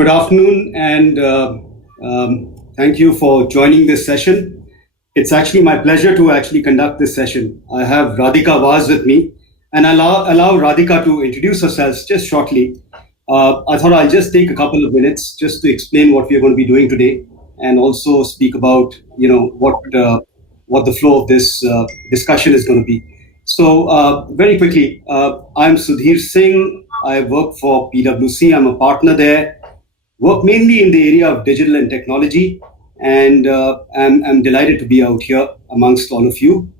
Good afternoon, and thank you for joining this session. It's actually my pleasure to actually conduct this session. I have Radhika Vaz with me, and allow Radhika to introduce herself just shortly. I thought I'll just take a couple of minutes just to explain what we are going to be doing today, and also speak about what the flow of this discussion is going to be. So very quickly, I'm Sudhir Singh. I work for PwC. I'm a partner there. Work mainly in the area of digital and technology, and I'm delighted to be out here amongst all of you.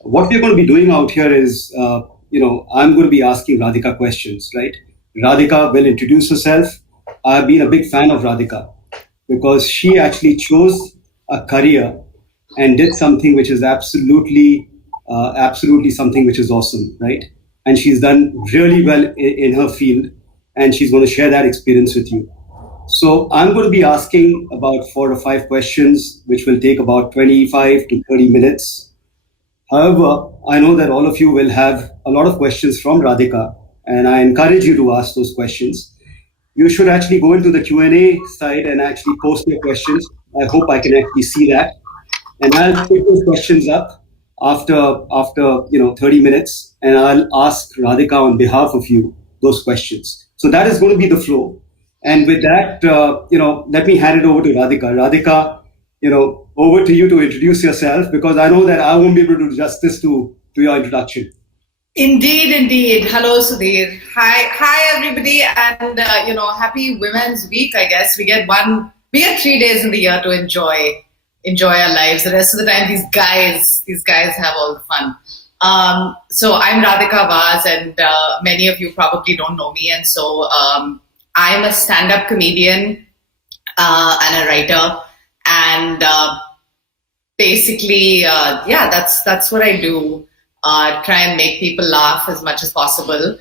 What we're going to be doing out here is, I'm going to be asking Radhika questions, right? Radhika will introduce herself. I've been a big fan of Radhika because she actually chose a career and did something which is absolutely something which is awesome, right? And she's done really well in her field, and she's going to share that experience with you. So I'm going to be asking about 4 or 5 questions, which will take about 25 to 30 minutes. However, I know that all of you will have a lot of questions from Radhika, and I encourage you to ask those questions. You should actually go into the Q&A side and actually post your questions. I hope I can actually see that. And I'll pick those questions up after 30 minutes, and I'll ask Radhika on behalf of you those questions. So that is going to be the flow. And with that, let me hand it over to Radhika. Radhika, over to you to introduce yourself, because I know that I won't be able to do justice to your introduction. Indeed. Hello, Sudhir. Hi, everybody, and happy Women's Week. I guess we get 3 days in the year to enjoy our lives. The rest of the time, these guys have all the fun. So I'm Radhika Vaz, and many of you probably don't know me, and so I'm a stand-up comedian and a writer, and basically, that's what I do. Try and make people laugh as much as possible.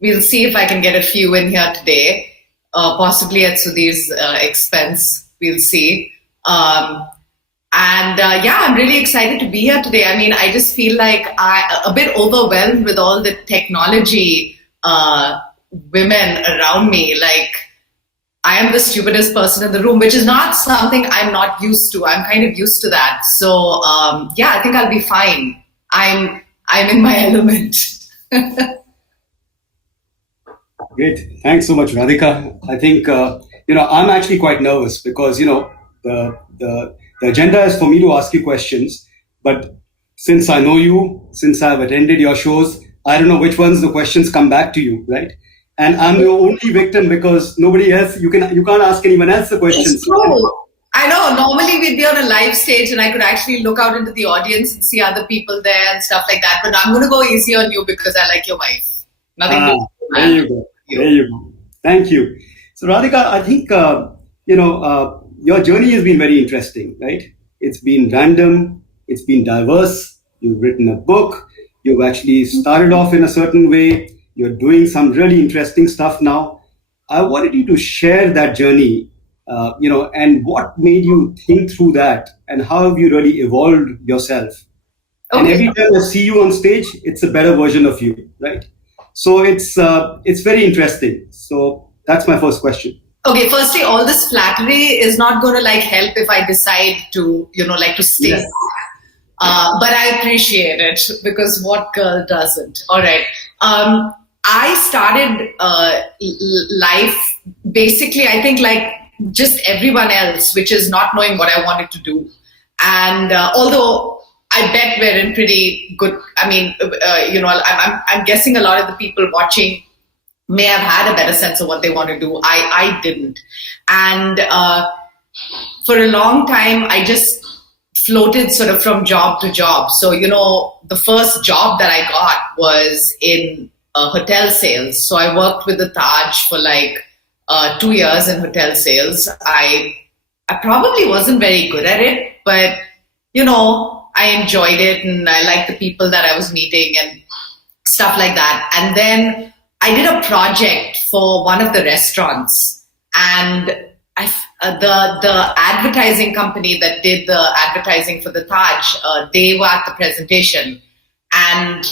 We'll see if I can get a few in here today, possibly at Sudhir's expense. We'll see. I'm really excited to be here today. I mean, I just feel like I'm a bit overwhelmed with all the technology women around me. Like, I am the stupidest person in the room, which is not something I'm not used to. I'm kind of used to that. So I think I'll be fine. I'm in my element. Great. Thanks so much, Radhika. I think, I'm actually quite nervous because, the agenda is for me to ask you questions. But since I know you, since I've attended your shows, I don't know which ones the questions come back to you, right? And I'm the only victim because nobody else, you can't ask anyone else the questions. It's true. I know, normally we'd be on a live stage and I could actually look out into the audience and see other people there and stuff like that. But I'm going to go easy on you because I like your wife. Nothing to do. There you go. Thank you. So Radhika, I think, your journey has been very interesting, right? It's been random. It's been diverse. You've written a book. You've actually started off in a certain way. You're doing some really interesting stuff now. I wanted you to share that journey, and what made you think through that, and how have you really evolved yourself? Okay. And every time I see you on stage, it's a better version of you, right? So it's very interesting. So that's my first question. Okay, firstly, all this flattery is not going to help if I decide to, to stay. Yes. But I appreciate it because what girl doesn't? All right. I started life basically, I think, like just everyone else, which is not knowing what I wanted to do. And although I bet we're in pretty good, I mean, I'm guessing a lot of the people watching may have had a better sense of what they want to do. I didn't. And for a long time, I just floated sort of from job to job. So, the first job that I got was in hotel sales. So I worked with the Taj for 2 years in hotel sales. I probably wasn't very good at it, but, I enjoyed it and I liked the people that I was meeting and stuff like that. And then I did a project for one of the restaurants, and the advertising company that did the advertising for the Taj, they were at the presentation, and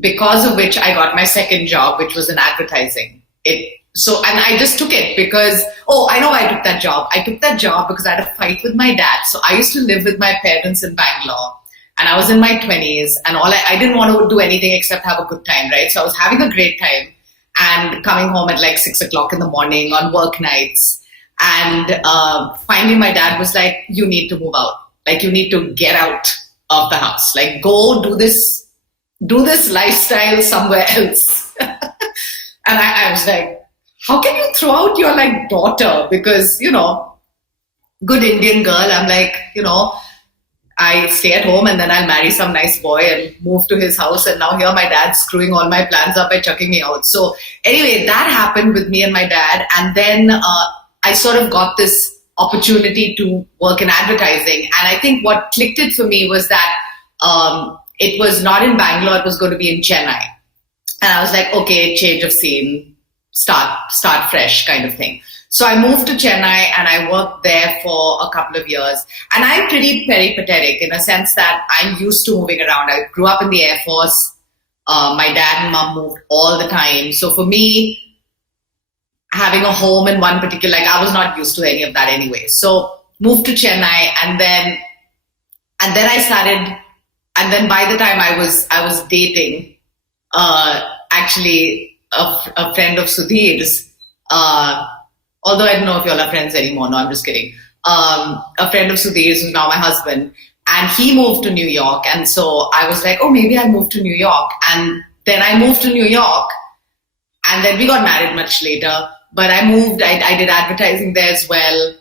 because of which I got my second job, which was in advertising. It And I just took it because, I know I took that job. I took that job because I had a fight with my dad. So I used to live with my parents in Bangalore, and I was in my 20s, and I didn't want to do anything except have a good time, right? So I was having a great time and coming home at like 6 o'clock in the morning on work nights. And finally my dad was like, you need to move out. Like, you need to get out of the house. Like, go do this lifestyle somewhere else. And I was like, how can you throw out your like daughter? Because, good Indian girl. I'm like, I stay at home and then I'll marry some nice boy and move to his house. And now here my dad's screwing all my plans up by chucking me out. So anyway, that happened with me and my dad. And then I sort of got this opportunity to work in advertising. And I think what clicked it for me was that it was not in Bangalore, it was going to be in Chennai. And I was like, okay, change of scene, start fresh kind of thing. So I moved to Chennai and I worked there for a couple of years. And I'm pretty peripatetic in a sense that I'm used to moving around. I grew up in the Air Force. My dad and mom moved all the time. So for me, having a home in one particular, like, I was not used to any of that anyway. So moved to Chennai, and then I started, and then by the time I was dating, actually a friend of Sudhir's, although I don't know if y'all are friends anymore. No, I'm just kidding. A friend of Sudhir's, who's now my husband, and he moved to New York. And so I was like, maybe I'll move to New York. And then I moved to New York, and then we got married much later. But I moved, I did advertising there as well.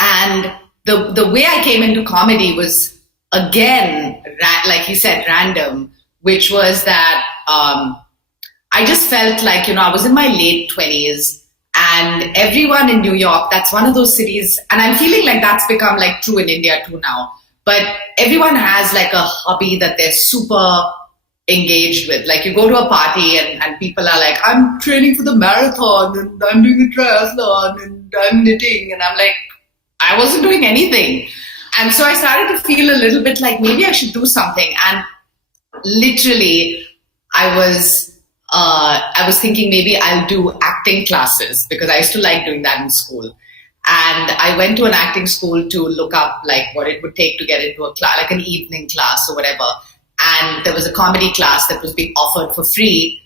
And the way I came into comedy was, again, like he said, random, which was that I just felt like, I was in my late 20s, and everyone in New York, that's one of those cities, and I'm feeling like that's become like true in India too now, but everyone has like a hobby that they're super engaged with. Like, you go to a party and people are like, I'm training for the marathon, and I'm doing a triathlon, and I'm knitting, and I'm like, I wasn't doing anything. And so I started to feel a little bit like maybe I should do something. And literally I was thinking maybe I'll do acting classes, because I used to like doing that in school. And I went to an acting school to look up like what it would take to get into a class, like an evening class or whatever. And there was a comedy class that was being offered for free.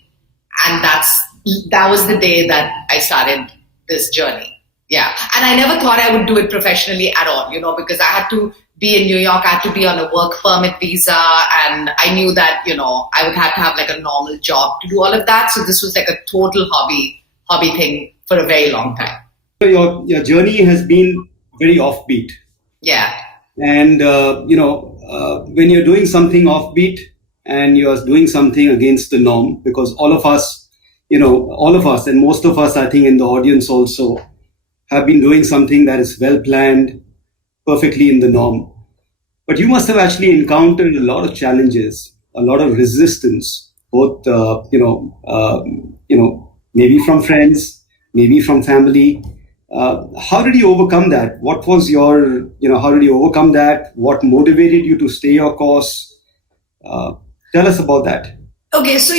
And that was the day that I started this journey. Yeah. And I never thought I would do it professionally at all, because I had to be in New York, I had to be on a work permit visa. And I knew that, I would have to have like a normal job to do all of that. So this was like a total hobby thing for a very long time. Your journey has been very offbeat. Yeah. And, when you're doing something offbeat and you're doing something against the norm, because all of us, and most of us, I think in the audience also, have been doing something that is well planned, perfectly in the norm. But you must have actually encountered a lot of challenges, a lot of resistance, both, maybe from friends, maybe from family. How did you overcome that? What was your, how did you overcome that? What motivated you to stay your course? Tell us about that. Okay, so,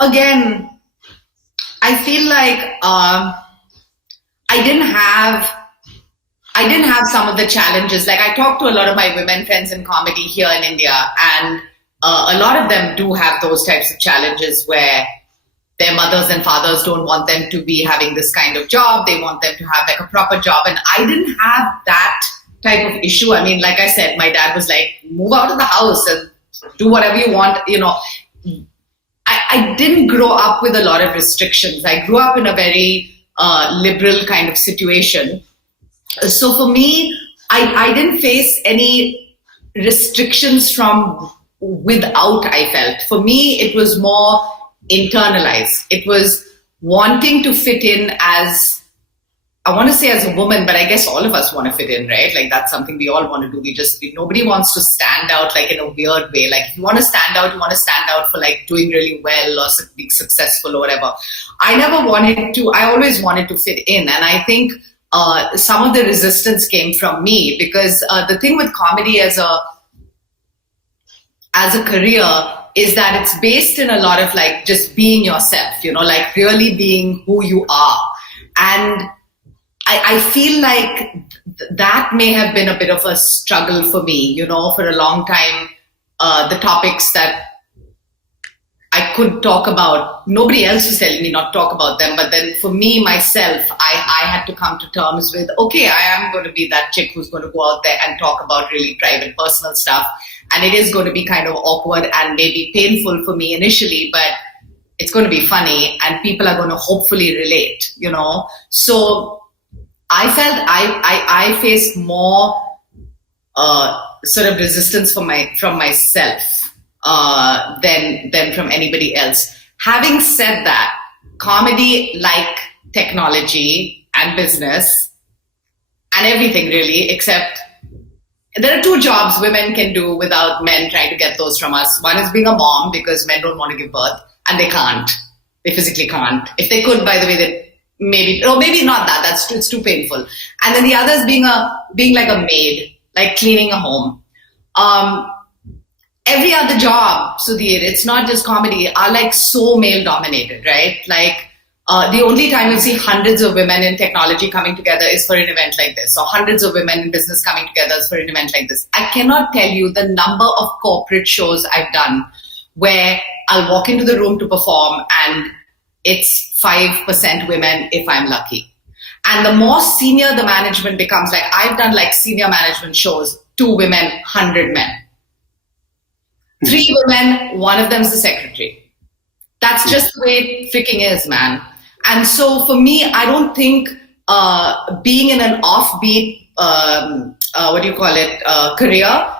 again, I feel like I didn't have some of the challenges. Like, I talk to a lot of my women friends in comedy here in India, and a lot of them do have those types of challenges where their mothers and fathers don't want them to be having this kind of job. They want them to have like a proper job. And I didn't have that type of issue. I mean, like I said, my dad was like, move out of the house and do whatever you want. I didn't grow up with a lot of restrictions. I grew up in a very liberal kind of situation. So for me, I didn't face any restrictions from without, I felt. For me, it was more internalized. It was wanting to fit in as, I want to say as a woman, but I guess all of us want to fit in, right? Like, that's something we all want to do. Nobody wants to stand out like in a weird way. Like, if you want to stand out for like doing really well or being successful or whatever. I always wanted to fit in. And I think some of the resistance came from me, because the thing with comedy as a career is that it's based in a lot of like just being yourself, like really being who you are. And I feel like that may have been a bit of a struggle for me, for a long time. The topics that I could talk about, nobody else was telling me not to talk about them. But then for me, myself, I had to come to terms with, okay, I am going to be that chick who's going to go out there and talk about really private, personal stuff. And it is going to be kind of awkward and maybe painful for me initially, but it's going to be funny and people are going to hopefully relate, So I felt I faced more sort of resistance from myself than from anybody else. Having said that, comedy, like technology and business and everything really, except there are two jobs women can do without men trying to get those from us. One is being a mom, because men don't want to give birth and they can't. They physically can't. If they could, by the way, they maybe not that. It's too painful. And then the other is being like a maid, like cleaning a home. Every other job, Sudhir, it's not just comedy, are like so male dominated, right? Like the only time you see hundreds of women in technology coming together is for an event like this, or hundreds of women in business coming together is for an event like this. I cannot tell you the number of corporate shows I've done where I'll walk into the room to perform and it's 5% women if I'm lucky. And the more senior the management becomes, like I've done like senior management shows, 2 women, 100 men. 3 women, one of them's the secretary. That's just the way it freaking is, man. And so for me, I don't think being in an offbeat, career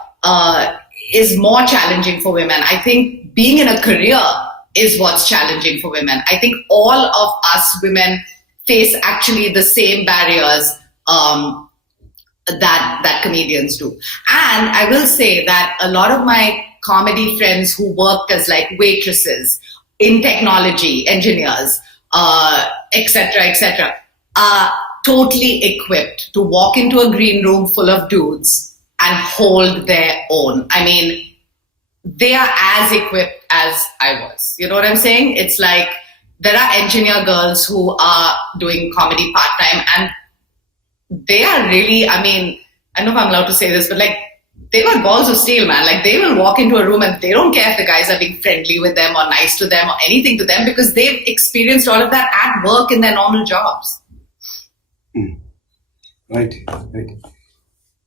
is more challenging for women. I think being in a career is what's challenging for women. I think all of us women face actually the same barriers that comedians do. And I will say that a lot of my comedy friends who worked as like waitresses in technology, engineers, etc., are totally equipped to walk into a green room full of dudes and hold their own. I mean, they are as equipped as I was. You know what I'm saying? It's like there are engineer girls who are doing comedy part-time and they are really, I mean, I don't know if I'm allowed to say this, but like, they got balls of steel, man. Like they will walk into a room and they don't care if the guys are being friendly with them or nice to them or anything to them, because they've experienced all of that at work in their normal jobs. Right.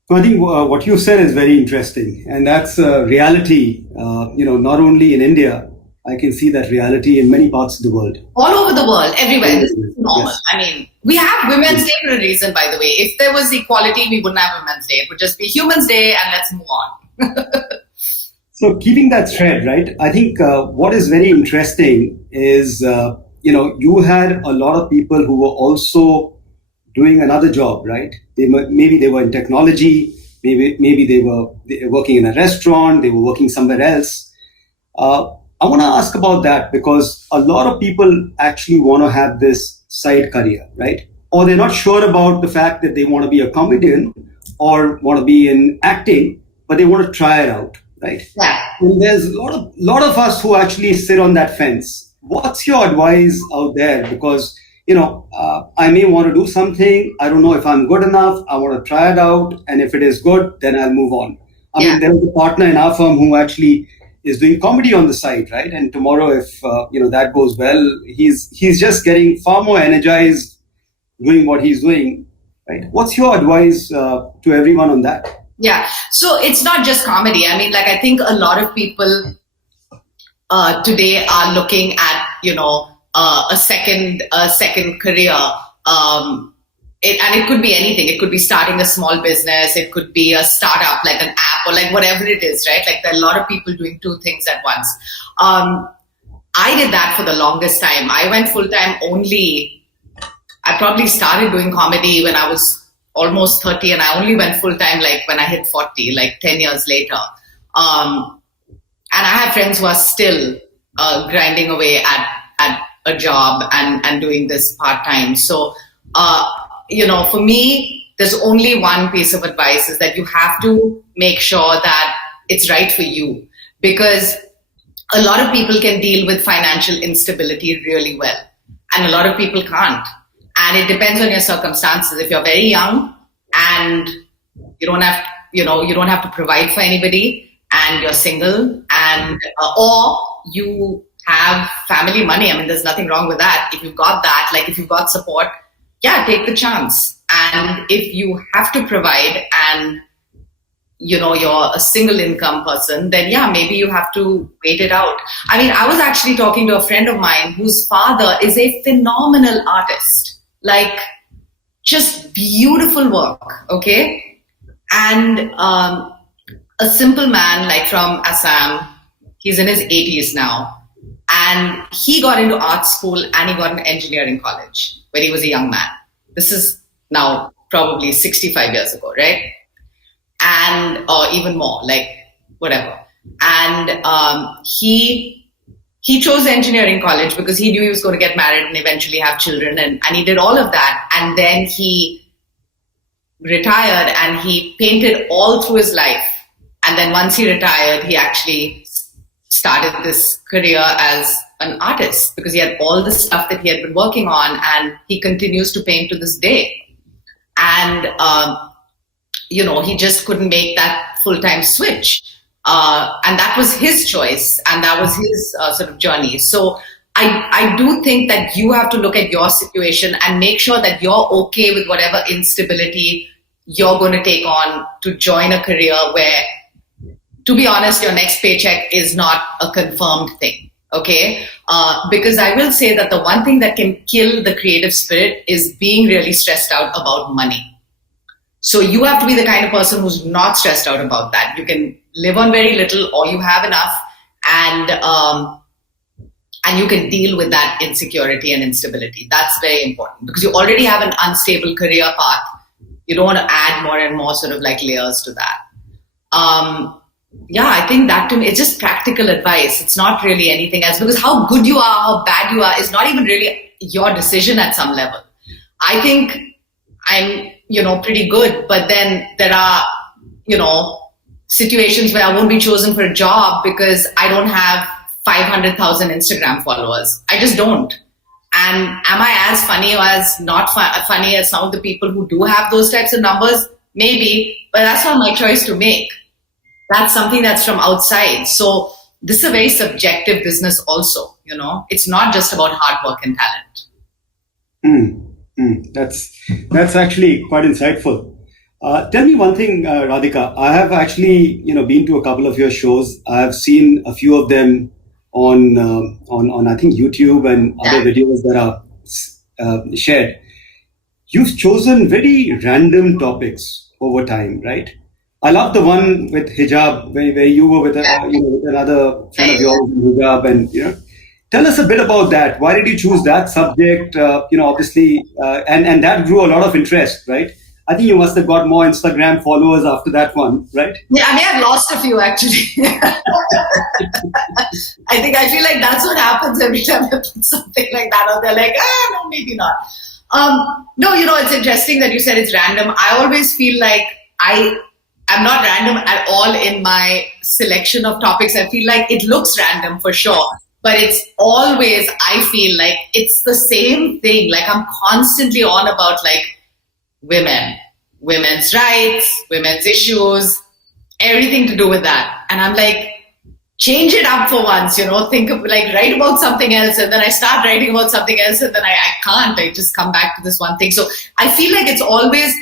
So I think what you said is very interesting, and that's a reality. Not only in India, I can see that reality in many parts of the world. All over the world, everywhere. This is normal. Yes. I mean, we have Women's Day for a reason, by the way. If there was equality, we wouldn't have Women's Day. It would just be Humans Day and let's move on. So keeping that thread, right, I think what is very interesting is, you had a lot of people who were also doing another job, right? Maybe they were in technology, maybe they were working in a restaurant, they were working somewhere else. I want to ask about that because a lot of people actually want to have this side career, right? Or they're not sure about the fact that they want to be a comedian or want to be in acting, but they want to try it out, right? Yeah. And there's a lot of us who actually sit on that fence. What's your advice out there? Because, I may want to do something. I don't know if I'm good enough. I want to try it out. And if it is good, then I'll move on. I mean, there was a partner in our firm who actually is doing comedy on the side, right? And tomorrow, if that goes well, he's just getting far more energized doing what he's doing, right? What's your advice to everyone on that? Yeah, so it's not just comedy. I mean, like I think a lot of people today are looking at a second career. And it could be anything. It could be starting a small business. It could be a startup, like an app or like whatever it is, right? Like there are a lot of people doing 2 things at once. I did that for the longest time. I went full-time only. I probably started doing comedy when I was almost 30 and I only went full-time like when I hit 40, like 10 years later. And I have friends who are still grinding away at a job and doing this part-time. So, for me, there's only one piece of advice is that you have to make sure that it's right for you. Because a lot of people can deal with financial instability really well, and a lot of people can't. And it depends on your circumstances. If you're very young and you don't have, you don't have to provide for anybody, and you're single, and or you have family money. I mean, there's nothing wrong with that. If you've got that, like if you've got support, yeah, take the chance. And if you have to provide and you're a single income person, then yeah, maybe you have to wait it out. I mean, I was actually talking to a friend of mine whose father is a phenomenal artist, like just beautiful work, okay? And a simple man, like from Assam, he's in his 80s now, and he got into art school and he got into engineering college when he was a young man. This is now probably 65 years ago, right? And or even more, like whatever. And he chose engineering college because he knew he was going to get married and eventually have children, and he did all of that. And then he retired and he painted all through his life. And then once he retired, he actually started this career as an artist because he had all the stuff that he had been working on, and he continues to paint to this day. And he just couldn't make that full-time switch. And that was his choice, and that was his sort of journey. So I do think that you have to look at your situation and make sure that you're okay with whatever instability you're going to take on to join a career where, to be honest, your next paycheck is not a confirmed thing, okay? Because I will say that the one thing that can kill the creative spirit is being really stressed out about money. So you have to be the kind of person who's not stressed out about that. You can live on very little, or you have enough, and you can deal with that insecurity and instability. That's very important because you already have an unstable career path. You don't want to add more and more sort of like layers to that. I think that to me, it's just practical advice. It's not really anything else, because how good you are, how bad you are is not even really your decision at some level. I think I'm pretty good, but then there are, situations where I won't be chosen for a job because I don't have 500,000 Instagram followers. I just don't. And am I as funny or as not funny as some of the people who do have those types of numbers? Maybe, but that's not my choice to make. That's something that's from outside. So this is a very subjective business also, It's not just about hard work and talent. That's actually quite insightful. Tell me one thing, Radhika. I have actually, been to a couple of your shows. I've seen a few of them on I think YouTube and other videos that are shared. You've chosen very random topics over time, right? I love the one with hijab, where you were with another friend of yours in hijab, and tell us a bit about that. Why did you choose that subject? Obviously, and that drew a lot of interest, right? I think you must have got more Instagram followers after that one, right? Yeah, I may have lost a few actually. I feel like that's what happens every time I put something like that out there. Like, no, maybe not. No, it's interesting that you said it's random. I always feel like I'm not random at all in my selection of topics. I feel like it looks random for sure, but it's always, I feel like it's the same thing. Like I'm constantly on about like women's rights, women's issues, everything to do with that. And I'm like, change it up for once, think of like write about something else. And then I start writing about something else and then I can't, I just come back to this one thing. So I feel like it's always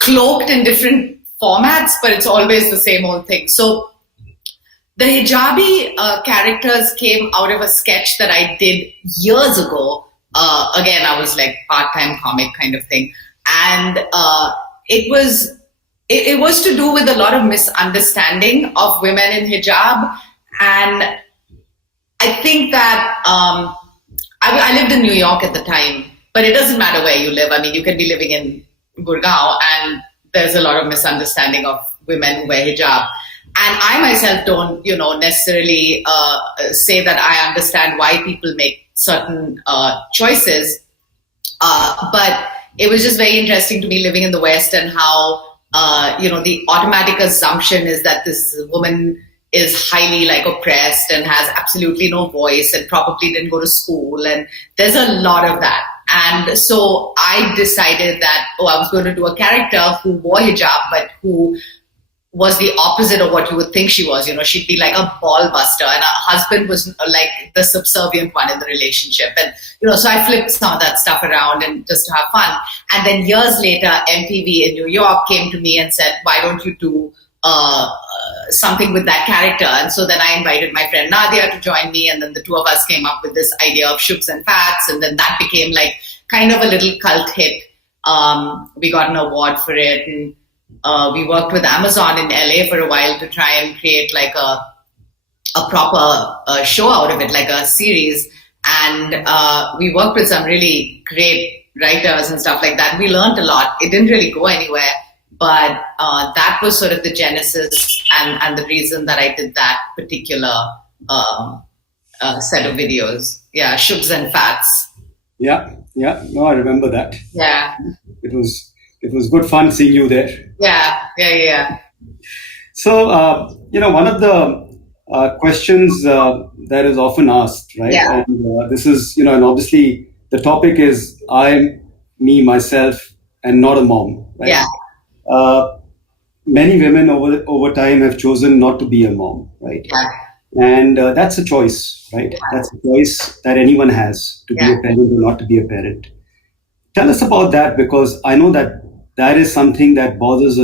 cloaked in different formats, but it's always the same old thing. So the hijabi characters came out of a sketch that I did years ago. Again, I was like part-time comic kind of thing. And it was to do with a lot of misunderstanding of women in hijab. And I think that I lived in New York at the time, but it doesn't matter where you live. I mean, you can be living in Gurgaon and there's a lot of misunderstanding of women who wear hijab. And I myself don't, necessarily say that I understand why people make certain choices. But it was just very interesting to me living in the West and how, the automatic assumption is that this woman is highly like oppressed and has absolutely no voice and probably didn't go to school. And there's a lot of that. And so I decided that, I was going to do a character who wore hijab, but who was the opposite of what you would think she was. She'd be like a ball buster, and her husband was like the subservient one in the relationship. And, so I flipped some of that stuff around and just to have fun. And then years later, MTV in New York came to me and said, why don't you do something with that character? And so then I invited my friend Nadia to join me, and then the two of us came up with this idea of Shubs and Fats, and then that became like kind of a little cult hit. We got an award for it, and we worked with Amazon in LA for a while to try and create like a proper show out of it, like a series. And we worked with some really great writers and stuff like that. We learned a lot. It didn't really go anywhere, but that was sort of the genesis and the reason that I did that particular set of videos. Yeah, Shubs and Fats. Yeah. No, I remember that. Yeah. It was good fun seeing you there. Yeah. So, one of the questions that is often asked, right? Yeah. And this is, and obviously the topic is I'm me, myself, and not a mom, right? Yeah. Many women over time have chosen not to be a mom, right? Yeah. And that's a choice, right? Yeah. That's a choice that anyone has to be a parent or not to be a parent. Tell us about that, because I know that is something that bothers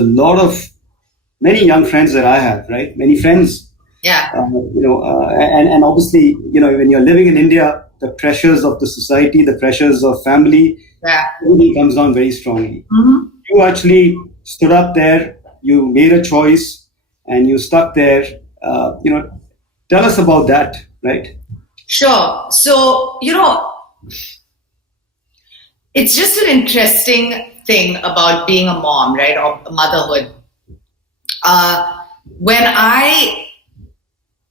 many young friends that I have, right? Many friends. Yeah. And obviously, when you're living in India, the pressures of the society, the pressures of family, everything comes down very strongly. Mm-hmm. You actually stood up there, you made a choice, and you stuck there. Tell us about that, right? Sure. So, it's just an interesting thing about being a mom, right? Or motherhood.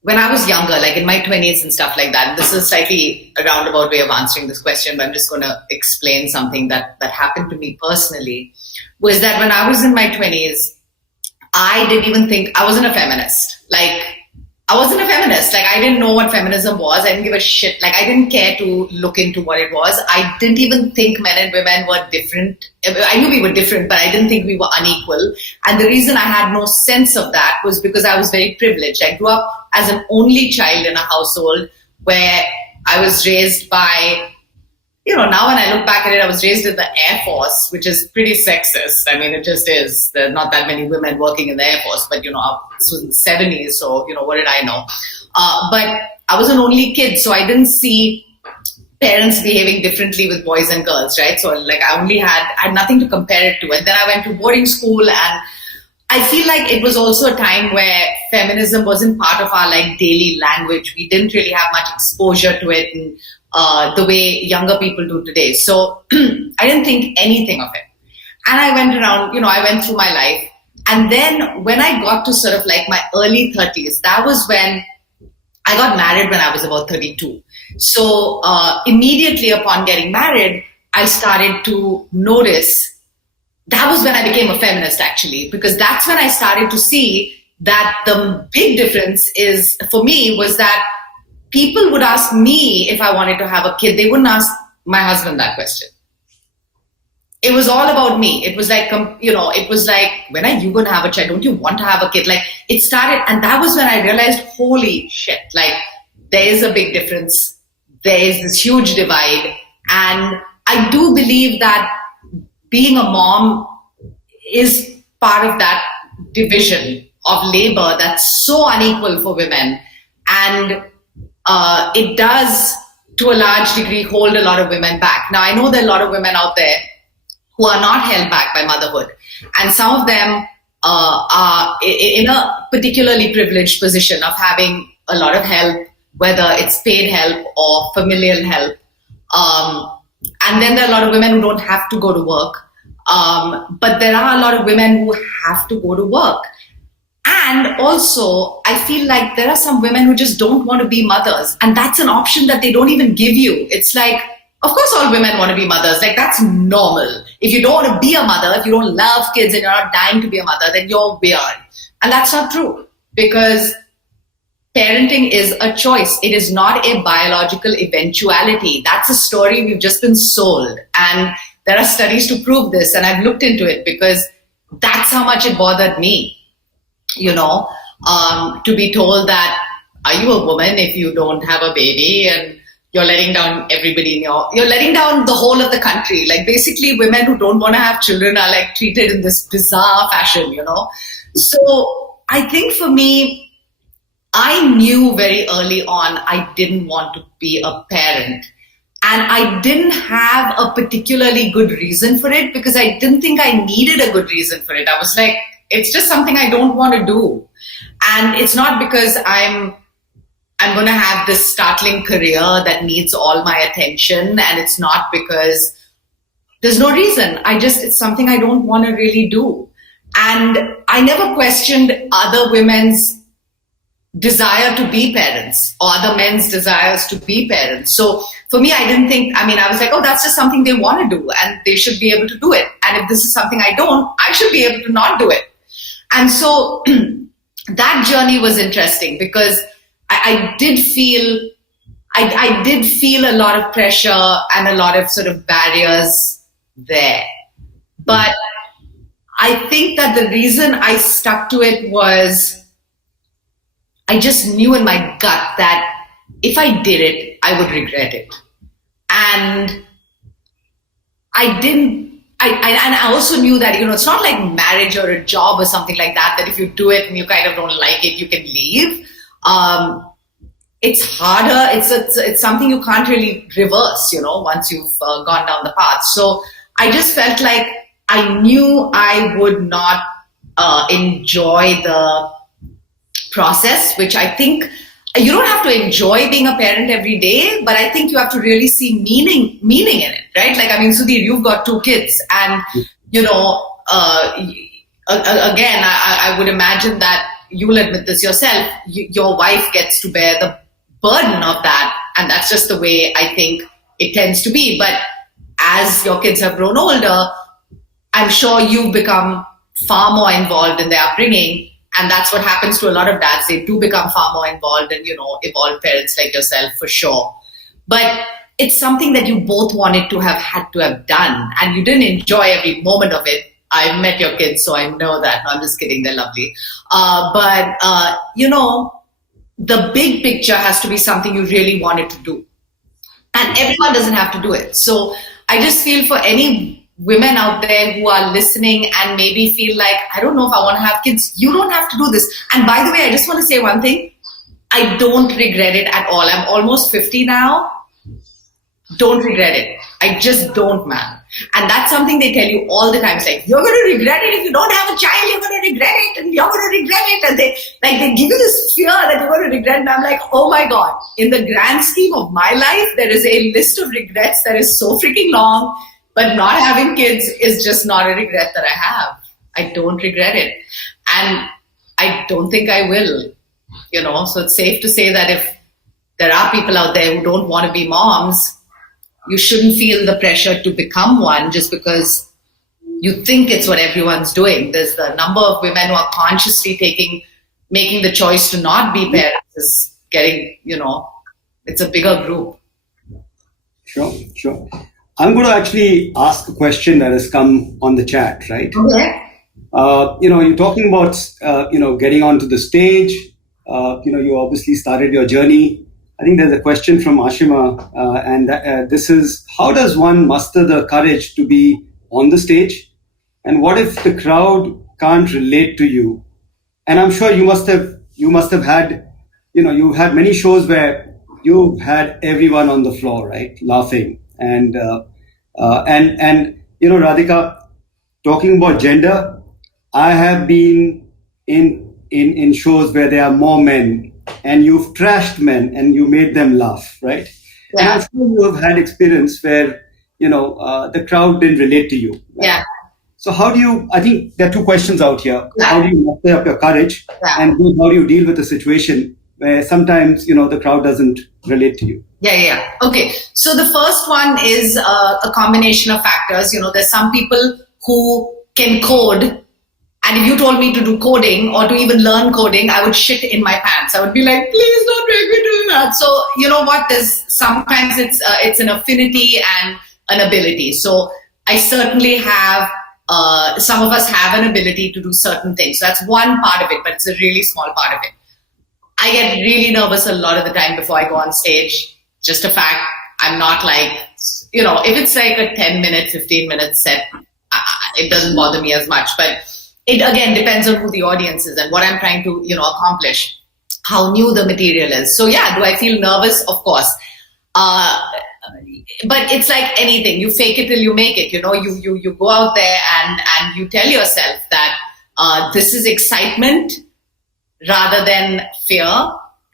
When I was younger, like in my 20s and stuff like that, this is slightly a roundabout way of answering this question, but I'm just going to explain something that happened to me personally, was that when I was in my 20s, I didn't even think, I wasn't a feminist. Like, I didn't know what feminism was. I didn't give a shit. Like, I didn't care to look into what it was. I didn't even think men and women were different. I knew we were different, but I didn't think we were unequal. And the reason I had no sense of that was because I was very privileged. I grew up as an only child in a household where I was raised by, now when I look back at it, I was raised in the Air Force, which is pretty sexist. I mean, it just is. There are not that many women working in the Air Force, but, this was in the 70s, so, what did I know? But I was an only kid, so I didn't see parents behaving differently with boys and girls, right? So, like, I had nothing to compare it to. And then I went to boarding school, and I feel like it was also a time where feminism wasn't part of our, like, daily language. We didn't really have much exposure to it, and the way younger people do today. So I didn't think anything of it. And I went around, I went through my life. And then when I got to sort of like my early 30s, that was when I got married when I was about 32. So immediately upon getting married, I started to notice, that was when I became a feminist actually, because that's when I started to see that the big difference is, for me, was that people would ask me if I wanted to have a kid. They wouldn't ask my husband that question. It was all about me. It was like, when are you going to have a child? Don't you want to have a kid? Like, it started, and that was when I realized, holy shit, like, there is a big difference. There is this huge divide. And I do believe that being a mom is part of that division of labor that's so unequal for women. And it does, to a large degree, hold a lot of women back. Now, I know there are a lot of women out there who are not held back by motherhood. And some of them are in a particularly privileged position of having a lot of help, whether it's paid help or familial help. And then there are a lot of women who don't have to go to work. But there are a lot of women who have to go to work. And also, I feel like there are some women who just don't want to be mothers. And that's an option that they don't even give you. It's like, of course all women want to be mothers. Like, that's normal. If you don't want to be a mother, if you don't love kids and you're not dying to be a mother, then you're weird. And that's not true. Because parenting is a choice. It is not a biological eventuality. That's a story we've just been sold. And there are studies to prove this. And I've looked into it because that's how much it bothered me, to be told that, are you a woman if you don't have a baby? And you're letting down everybody you're letting down the whole of the country. Like basically women who don't want to have children are like treated in this bizarre fashion, So I think for me, I knew very early on I didn't want to be a parent. And I didn't have a particularly good reason for it because I didn't think I needed a good reason for it. I was like, it's just something I don't want to do. And it's not because I'm going to have this startling career that needs all my attention. And it's not because there's no reason. It's something I don't want to really do. And I never questioned other women's desire to be parents or other men's desires to be parents. So for me, I was like, oh, that's just something they want to do and they should be able to do it. And if this is something I don't, I should be able to not do it. And so that journey was interesting because I did feel a lot of pressure and a lot of sort of barriers there. But I think that the reason I stuck to it was I just knew in my gut that if I did it, I would regret it. And I also knew that, it's not like marriage or a job or something like that if you do it and you kind of don't like it, you can leave. It's harder. It's something you can't really reverse, once you've gone down the path. So I just felt like I knew I would not enjoy the process, which I think you don't have to enjoy being a parent every day, but I think you have to really see meaning in it, right? Like, Sudhir, you've got 2 kids and, again, I would imagine that you will admit this yourself, your wife gets to bear the burden of that. And that's just the way I think it tends to be. But as your kids have grown older, I'm sure you've become far more involved in their upbringing. And that's what happens to a lot of dads. They do become far more involved and, evolved parents like yourself for sure. But it's something that you both wanted to have had to have done. And you didn't enjoy every moment of it. I met your kids, so I know that. No, I'm just kidding. They're lovely. But the big picture has to be something you really wanted to do. And everyone doesn't have to do it. So I just feel for any women out there who are listening and maybe feel like, I don't know if I want to have kids, you don't have to do this. And by the way, I just want to say one thing. I don't regret it at all. I'm almost 50 now. Don't regret it. I just don't, man. And that's something they tell you all the time. It's like, you're going to regret it. If you don't have a child, you're going to regret it. And you're going to regret it. And they give you this fear that you're going to regret it. And I'm like, oh my God. In the grand scheme of my life, there is a list of regrets that is so freaking long. But not having kids is just not a regret that I have. I don't regret it. And I don't think I will, So it's safe to say that if there are people out there who don't want to be moms, you shouldn't feel the pressure to become one just because you think it's what everyone's doing. There's the number of women who are consciously making the choice to not be parents is getting, it's a bigger group. Sure. I'm going to actually ask a question that has come on the chat, right? Okay. You're talking about, getting onto the stage. You obviously started your journey. I think there's a question from Ashima, and this is, how does one muster the courage to be on the stage? And what if the crowd can't relate to you? And I'm sure you must have had, you've had many shows where you've had everyone on the floor, right, laughing. And Radhika, talking about gender, I have been in shows where there are more men, and you've trashed men and you made them laugh, right? Yeah. And I'm sure you have had experience where the crowd didn't relate to you. Right? Yeah. So I think there are 2 questions out here. Yeah. How do you muster up your courage, and how do you deal with a situation where sometimes the crowd doesn't relate to you? Yeah. Okay. So the first one is a combination of factors. There's some people who can code And if you told me to do coding or to even learn coding, I would shit in my pants. I would be like, please don't make me do that. So you know what? There's sometimes it's an affinity and an ability. So I certainly have. Some of us have an ability to do certain things. So that's one part of it, but it's a really small part of it. I get really nervous a lot of the time before I go on stage. Just a fact. I'm not like, if it's like a 10-minute, 15-minute set, it doesn't bother me as much. But it again depends on who the audience is and what I'm trying to, accomplish, how new the material is. So yeah, do I feel nervous? Of course. But it's like anything. You fake it till you make it. You go out there and you tell yourself that this is excitement rather than fear.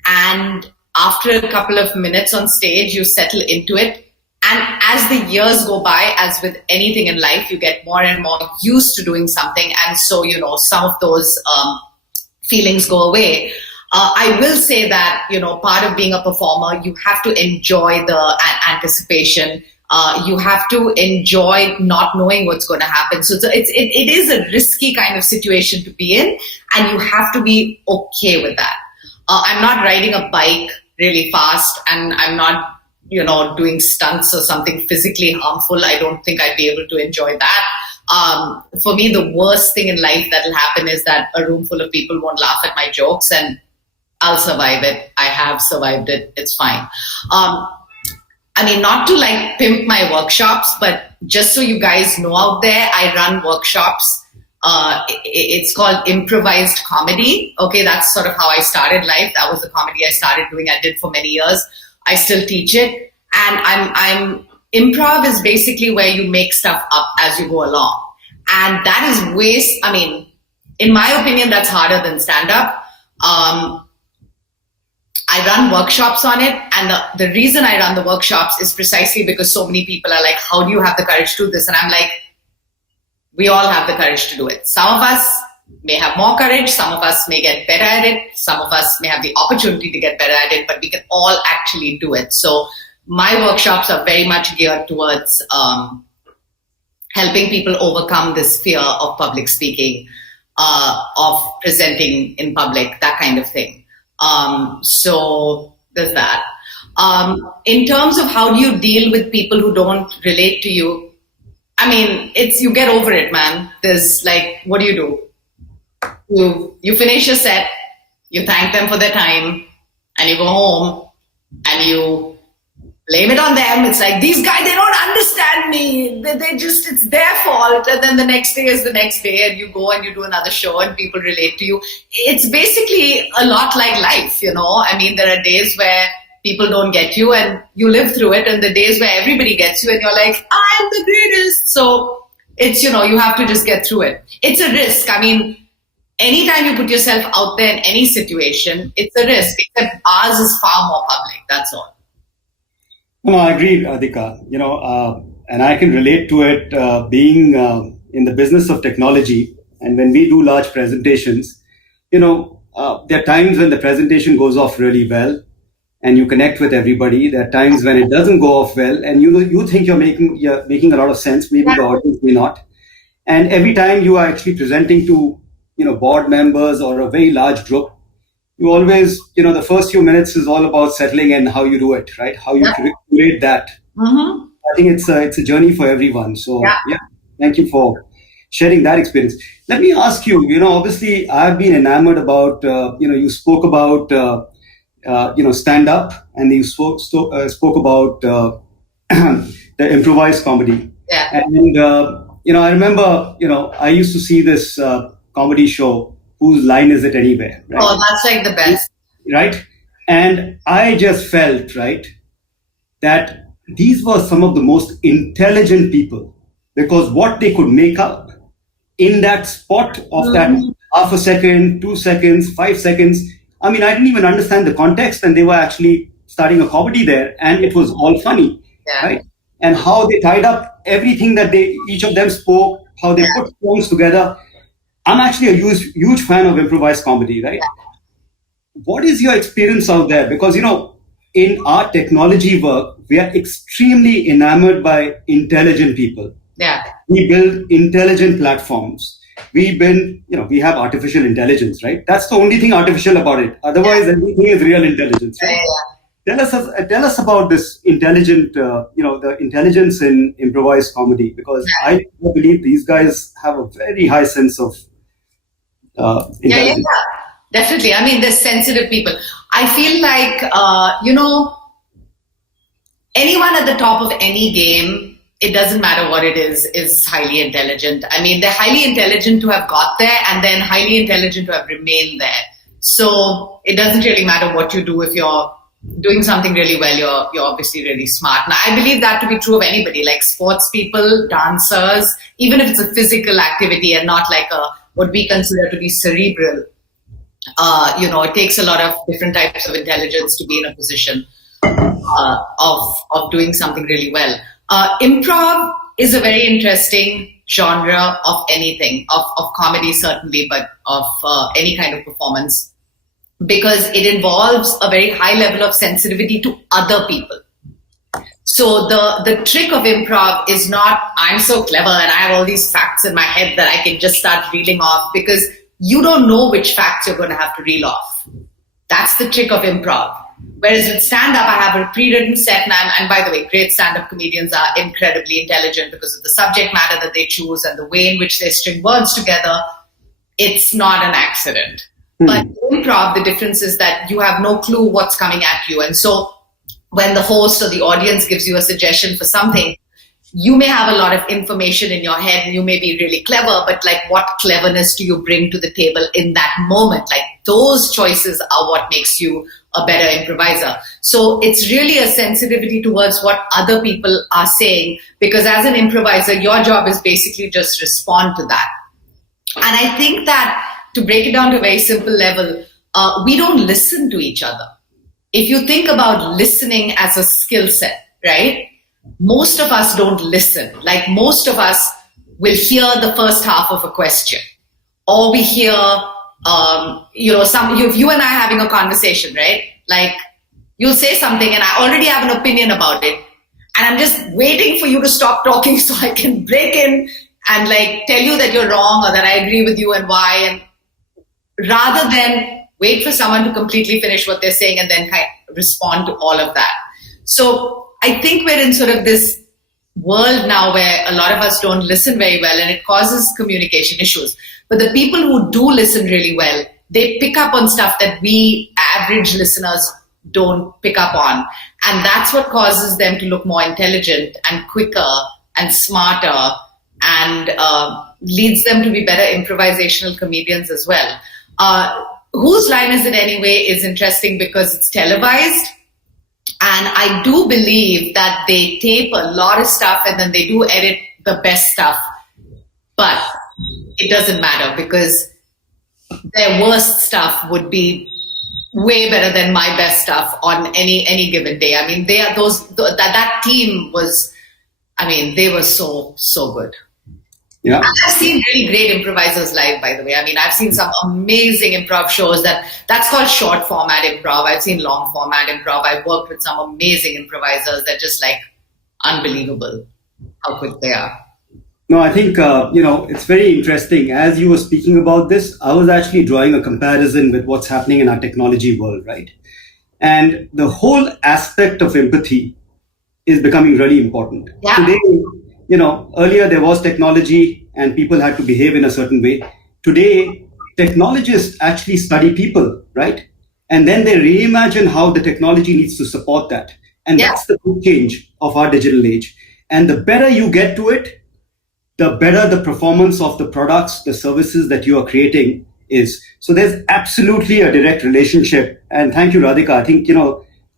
And after a couple of minutes on stage, you settle into it. And as the years go by, as with anything in life, you get more and more used to doing something. And so, some of those feelings go away. I will say that, part of being a performer, you have to enjoy the anticipation. You have to enjoy not knowing what's going to happen. So it is a risky kind of situation to be in, and you have to be okay with that. I'm not riding a bike really fast, and I'm not, doing stunts or something physically harmful. I don't think I'd be able to enjoy that. For me, the worst thing in life that will happen is that a room full of people won't laugh at my jokes, and I'll survive it. I have survived it. It's fine. Not to like pimp my workshops, but just so you guys know out there, I run workshops. It's called improvised comedy. Okay, that's sort of how I started life. That was the comedy I started doing. I did for many years. I still teach it. And improv is basically where you make stuff up as you go along. And that is in my opinion, that's harder than stand-up. I run workshops on it, and the reason I run the workshops is precisely because so many people are like, how do you have the courage to do this? And I'm like, we all have the courage to do it. Some of us may have more courage, some of us may get better at it, some of us may have the opportunity to get better at it, but we can all actually do it. So my workshops are very much geared towards helping people overcome this fear of public speaking, of presenting in public, that kind of thing. So there's that. In terms of how do you deal with people who don't relate to you, you get over it, man. There's like, what do? You finish your set, you thank them for their time, and you go home and you blame it on them. It's like, these guys, they don't understand me. It's their fault. And then the next day is the next day, and you go and you do another show and people relate to you. It's basically a lot like life, there are days where people don't get you and you live through it, and the days where everybody gets you and you're like, I'm the greatest. So it's, you have to just get through it. It's a risk. Anytime you put yourself out there in any situation, it's a risk, except ours is far more public. That's all. No, I agree, Radhika. And I can relate to it being in the business of technology. And when we do large presentations, there are times when the presentation goes off really well and you connect with everybody. There are times when it doesn't go off well, and you think you're making a lot of sense. Maybe the audience may not. And every time you are actually presenting to board members or a very large group, you always, the first few minutes is all about settling and how you do it, right? How you create that. Mm-hmm. I think it's a journey for everyone. So yeah, thank you for sharing that experience. Let me ask you, obviously I've been enamored about, you spoke about, stand up, and you spoke about the improvised comedy. Yeah. And, I remember, I used to see this comedy show, Whose Line Is It Anyway? Right? Oh, that's like the best. Right? And I just felt, right, that these were some of the most intelligent people, because what they could make up in that spot of that half a second, 2 seconds, 5 seconds. I didn't even understand the context, and they were actually starting a comedy there, and it was all funny, right? And how they tied up everything that each of them spoke, how they put songs together. I'm actually a huge fan of improvised comedy, right? What is your experience out there? Because, in our technology work, we are extremely enamored by intelligent people. Yeah. We build intelligent platforms. we have artificial intelligence, right? That's the only thing artificial about it. Otherwise, everything is real intelligence, right? Tell us about this intelligent, the intelligence in improvised comedy, because I believe these guys have a very high sense of intelligence. Definitely. I mean, there's sensitive people. I feel like, anyone at the top of any game, it doesn't matter what it is highly intelligent. I mean, they're highly intelligent to have got there and then highly intelligent to have remained there. So it doesn't really matter what you do. If you're doing something really well, you're obviously really smart. Now, I believe that to be true of anybody, like sports people, dancers, even if it's a physical activity and not like what we consider to be cerebral. It takes a lot of different types of intelligence to be in a position of doing something really well. Improv is a very interesting genre of anything, of comedy certainly, but of any kind of performance, because it involves a very high level of sensitivity to other people. So the trick of improv is not, I'm so clever and I have all these facts in my head that I can just start reeling off, because you don't know which facts you're going to have to reel off. That's the trick of improv. Whereas with stand-up, I have a pre-written set, and by the way, great stand-up comedians are incredibly intelligent because of the subject matter that they choose and the way in which they string words together. It's not an accident. But improv, the difference is that you have no clue what's coming at you. And so when the host or the audience gives you a suggestion for something, you may have a lot of information in your head and you may be really clever, but like, what cleverness do you bring to the table in that moment? Like, those choices are what makes you a better improviser. So it's really a sensitivity towards what other people are saying, because as an improviser, your job is basically just respond to that. And I think that, to break it down to a very simple level, we don't listen to each other. If you think about listening as a skill set, right? Most of us don't listen. Like, most of us will hear the first half of a question, or we hear, if you and I are having a conversation, right? Like, you'll say something and I already have an opinion about it, and I'm just waiting for you to stop talking so I can break in and like tell you that you're wrong or that I agree with you and why, and rather than wait for someone to completely finish what they're saying and then respond to all of that. So I think we're in sort of this world now where a lot of us don't listen very well, and it causes communication issues. But the people who do listen really well, they pick up on stuff that we average listeners don't pick up on. And that's what causes them to look more intelligent and quicker and smarter, and leads them to be better improvisational comedians as well. Whose Line Is It Anyway is interesting because it's televised. And I do believe that they tape a lot of stuff and then they do edit the best stuff. But it doesn't matter, because their worst stuff would be way better than my best stuff on any given day. I mean, that team was, they were so good. Yeah. And I've seen really great improvisers live, by the way. I mean, I've seen some amazing improv shows that's called short format improv. I've seen long format improv. I've worked with some amazing improvisers that just like unbelievable how quick they are. No, I think, it's very interesting. As you were speaking about this, I was actually drawing a comparison with what's happening in our technology world, right? And the whole aspect of empathy is becoming really important. Yeah. Today, earlier there was technology and people had to behave in a certain way. Today, technologists actually study people, right? And then they reimagine how the technology needs to support that. And that's the big change of our digital age. And the better you get to it, the better the performance of the products, the services that you are creating is. So there's absolutely a direct relationship. And thank you, Radhika. I think,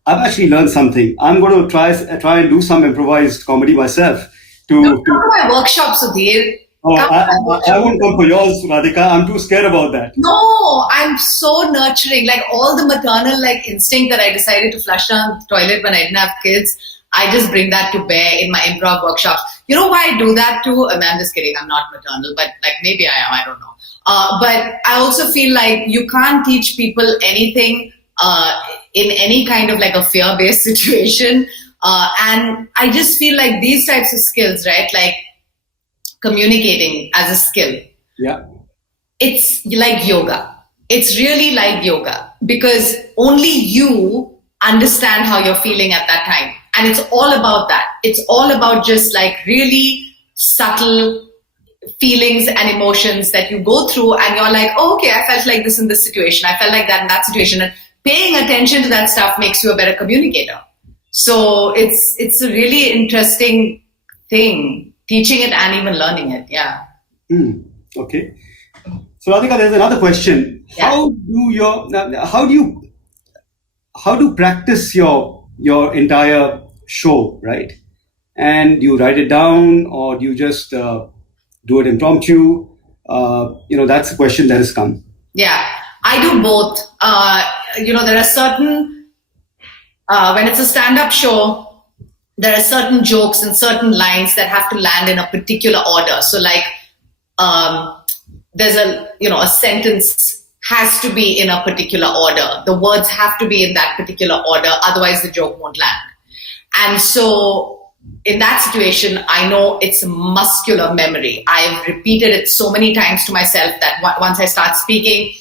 I've actually learned something. I'm going to try and do some improvised comedy myself. Come to my workshop, Sudhir. Oh, I won't come for yours, Radhika. I'm too scared about that. No, I'm so nurturing. Like, all the maternal instinct that I decided to flush down the toilet when I didn't have kids, I just bring that to bear in my improv workshops. You know why I do that too? I'm just kidding. I'm not maternal, but maybe I am. I don't know. But I also feel like you can't teach people anything in any kind of a fear-based situation. And I just feel like these types of skills, right? Like communicating as a skill. Yeah. It's like yoga. It's really like yoga because only you understand how you're feeling at that time. And it's all about that. It's all about just like really subtle feelings and emotions that you go through, and you're like, oh, okay, I felt like this in this situation. I felt like that in that situation. And paying attention to that stuff makes you a better communicator. So it's a really interesting thing, teaching it and even learning it. Yeah. Okay. So Radhika, there's another question. Yeah. How do practice your entire show, right? And you write it down, or do you just do it impromptu? That's the question that has come. Yeah, I do both. There are certain, when it's a stand-up show, there are certain jokes and certain lines that have to land in a particular order. So like, there's a sentence has to be in a particular order. The words have to be in that particular order. Otherwise the joke won't land. And so in that situation, I know it's muscular memory. I've repeated it so many times to myself that once I start speaking,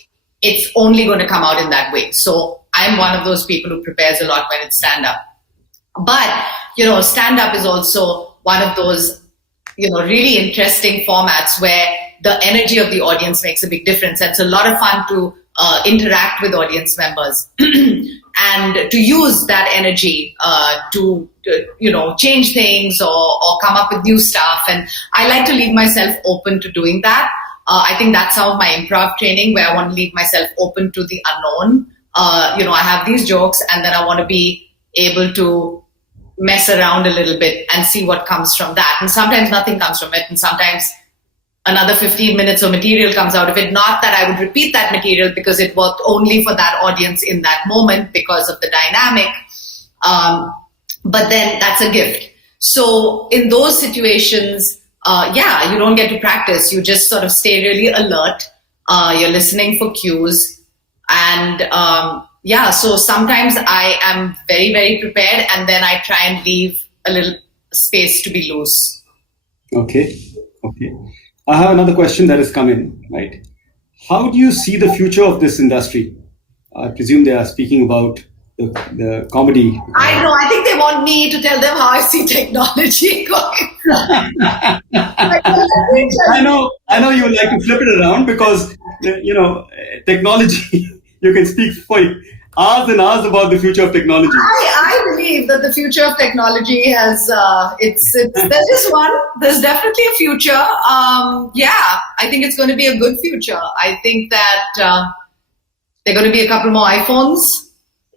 it's only going to come out in that way. So I'm one of those people who prepares a lot when it's stand-up. But, stand-up is also one of those, really interesting formats where the energy of the audience makes a big difference. And it's a lot of fun to interact with audience members and to use that energy to change things or come up with new stuff. And I like to leave myself open to doing that. I think that's some of my improv training, where I want to leave myself open to the unknown. I have these jokes, and then I want to be able to mess around a little bit and see what comes from that. And sometimes nothing comes from it, and sometimes another 15 minutes of material comes out of it. Not that I would repeat that material because it worked only for that audience in that moment because of the dynamic. But then that's a gift. So in those situations, you don't get to practice. You just sort of stay really alert. You're listening for cues. And so sometimes I am very, very prepared, and then I try and leave a little space to be loose. Okay. I have another question that has come in, right? How do you see the future of this industry? I presume they are speaking about the comedy. I know. I think they want me to tell them how I see technology going. I know you would like to flip it around because, technology, you can speak for hours and hours about the future of technology. I believe that the future of technology has, there's just one, there's definitely a future. I think it's going to be a good future. I think that there are going to be a couple more iPhones.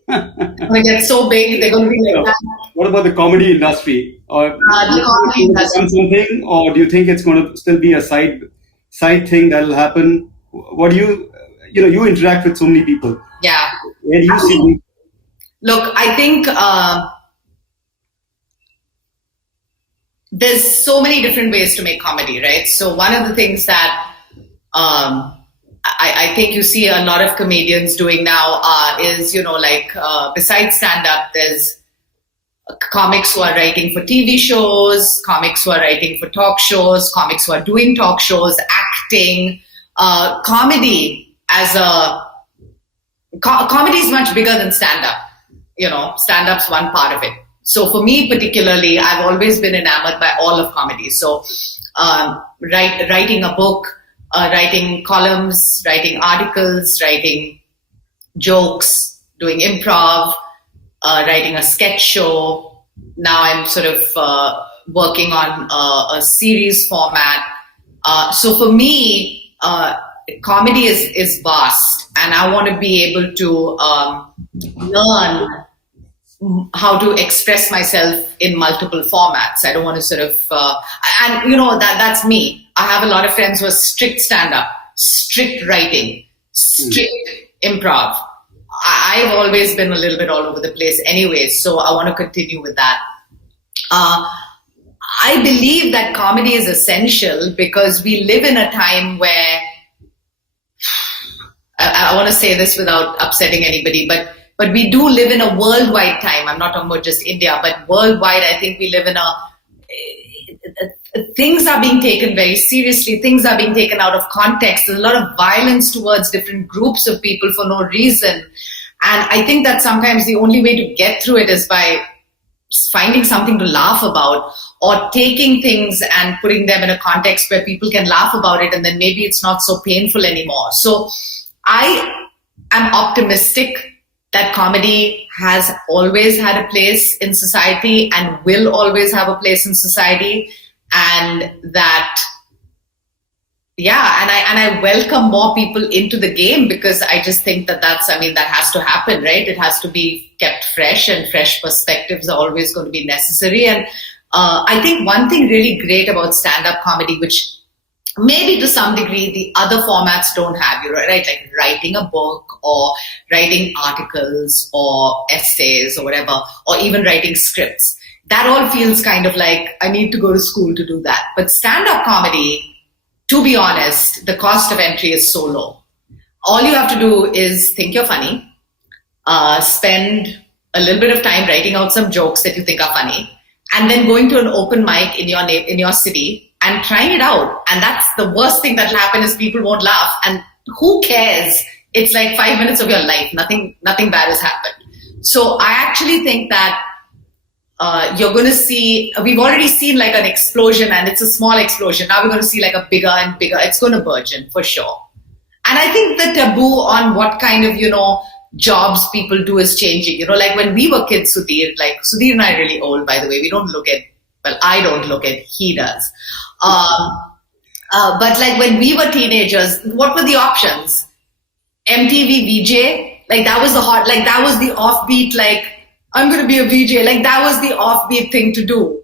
They're going to get so big, they're going to be like that. What about the comedy industry? Or the comedy industry. Something, or do you think it's going to still be a side thing that will happen? What do you interact with so many people. Yeah. Where do you see? Look, I think there's so many different ways to make comedy, right? So one of the things that I think you see a lot of comedians doing now is, besides stand-up, there's comics who are writing for TV shows, comics who are writing for talk shows, comics who are doing talk shows, acting, comedy comedy is much bigger than stand-up. Stand-up's one part of it. So for me particularly, I've always been enamored by all of comedy. So writing a book, writing columns, writing articles, writing jokes, doing improv, writing a sketch show. Now I'm sort of working on a series format. So for me, comedy is vast, and I want to be able to learn how to express myself in multiple formats. I don't want to sort of, that's me. I have a lot of friends who are strict stand-up, strict writing, strict improv. I've always been a little bit all over the place anyway, so I want to continue with that. I believe that comedy is essential because we live in a time where, I want to say this without upsetting anybody, but we do live in a worldwide time. I'm not talking about just India, but worldwide, I think we live in things are being taken very seriously. Things are being taken out of context. There's a lot of violence towards different groups of people for no reason. And I think that sometimes the only way to get through it is by finding something to laugh about, or taking things and putting them in a context where people can laugh about it, and then maybe it's not so painful anymore. So I am optimistic that comedy has always had a place in society and will always have a place in society, and that, yeah, and I welcome more people into the game, because I just think that that has to happen, right? It has to be kept fresh, and fresh perspectives are always going to be necessary. And I think one thing really great about stand-up comedy, which maybe to some degree the other formats don't have, right? Like writing a book, or writing articles or essays or whatever, or even writing scripts. That all feels kind of like I need to go to school to do that. But stand-up comedy, to be honest, the cost of entry is so low. All you have to do is think you're funny, spend a little bit of time writing out some jokes that you think are funny, and then going to an open mic in your city and trying it out. And that's the worst thing that'll happen, is people won't laugh. And who cares? It's like 5 minutes of your life. Nothing bad has happened. So I actually think that you're going to see, we've already seen like an explosion, and it's a small explosion. Now we're going to see like a bigger and bigger. It's going to burgeon for sure. And I think the taboo on what kind of, jobs people do is changing. Like when we were kids, Sudhir and I are really old, by the way. We don't look at, well, I don't look at, he does. But like when we were teenagers, what were the options? MTV VJ? Like that was that was the offbeat, like, I'm going to be a VJ. Like that was the offbeat thing to do.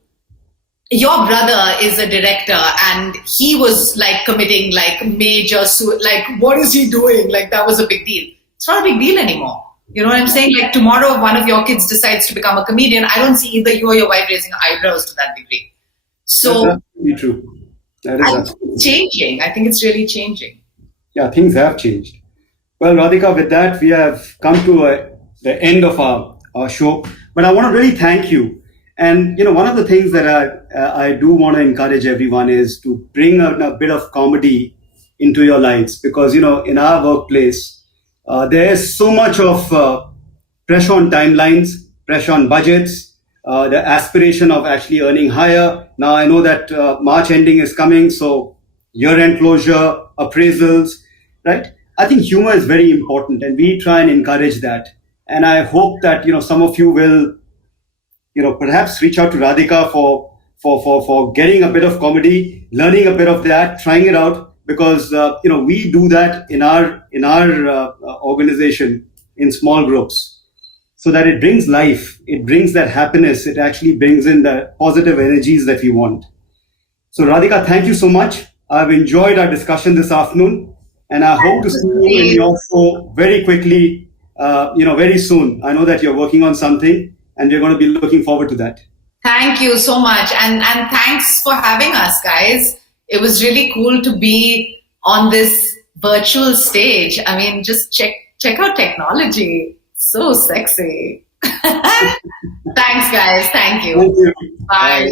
Your brother is a director, and he was like committing like major, like what is he doing? Like that was a big deal. It's not a big deal anymore. You know what I'm saying? Like tomorrow, if one of your kids decides to become a comedian, I don't see either you or your wife raising eyebrows to that degree. So that's absolutely true. That is absolutely changing. I think it's really changing. Yeah, things have changed. Well, Radhika, with that, we have come to the end of our show. But I want to really thank you. And, one of the things that I do want to encourage everyone is to bring a bit of comedy into your lives. Because, in our workplace, there is so much of pressure on timelines, pressure on budgets, the aspiration of actually earning higher. Now, I know that March ending is coming, so year-end closure, appraisals, right? I think humor is very important, and we try and encourage that. And I hope that, some of you will, perhaps reach out to Radhika for getting a bit of comedy, learning a bit of that, trying it out. Because we do that in our organization in small groups, so that it brings life, it brings that happiness, it actually brings in the positive energies that we want. So Radhika, thank you so much. I've enjoyed our discussion this afternoon, and I hope to see you in your show very quickly, very soon. I know that you're working on something, and we're going to be looking forward to that. Thank you so much, and thanks for having us, guys. It was really cool to be on this virtual stage. I mean, just check out technology. So sexy. Thanks, guys. Thank you. Thank you. Bye. Bye.